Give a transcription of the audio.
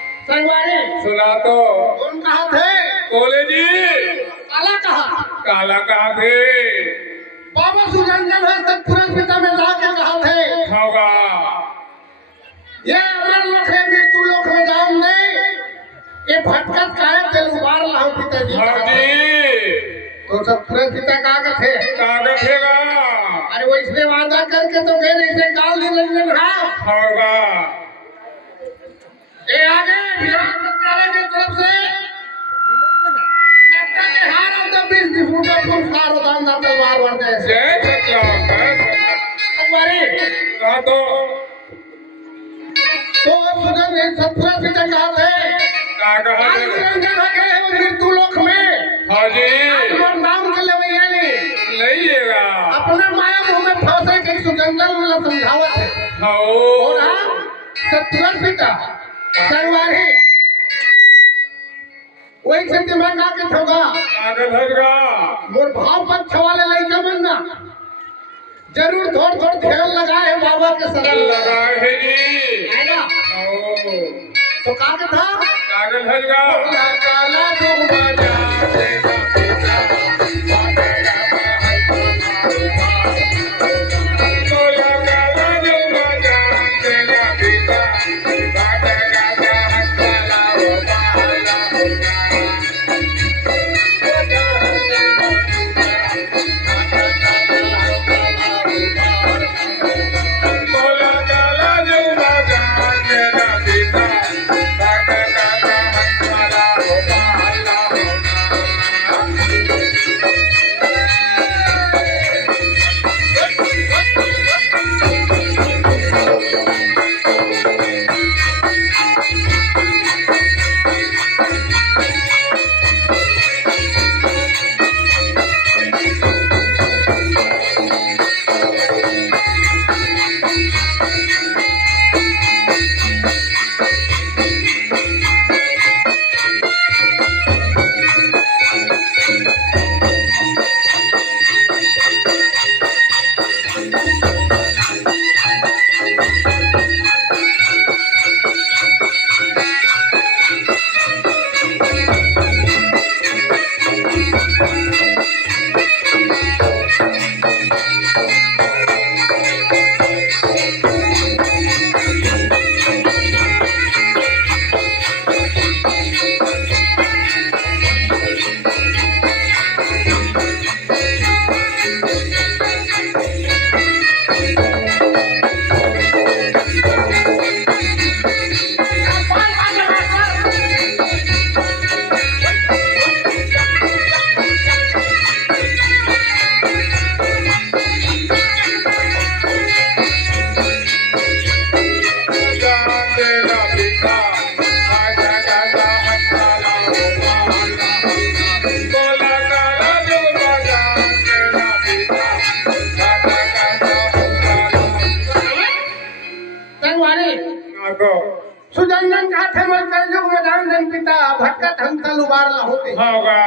सुना तो कौन कहा थे? बोले जी काला कहा। काला कहा थे बाबा सुरंजन है सतपुरा पिता में जाके कहा थे होगा ये अमर लोक है मृत्यु लोक में जाऊं दे ये भटकत का है दिल उबार लाओ पिताजी। हाँ जी तो सतपुरा पिता कहा थे कागज हैगा अरे वो इसने वादा करके तो गए इसे गाल निरंजन हाँ होगा ये आगे विराट मंत्रालय की तरफ से नक्का के हार और 20 फुट का पुरस्कार होता है तलवार वर्दे से जय सतराम अकबरी कहा तो सुगंध सतपुरा पिता कहा थे कागज आज निरंजन है गए वो मृत्यु लोक में हाँ जी और नाम के लवैया ने लइएगा अपना माया मुंह में फंसे के सुगंधन वाला समझावत है हाँ और हाँ सतपुरा पिता संगवारी वही से दिमाग आके ठोगा कागज हैगा मोर भाव पक्ष वाले लइका मन ना जरूर थोड़ थोड़ ध्यान लगाए बाबा के सरल लगाए है जी है ना तो कहा था कागज हैगा काला डूबा जा सुजनन का थे मैं कलयुग में राम पिता भटकत हम तलवार ला होते होगा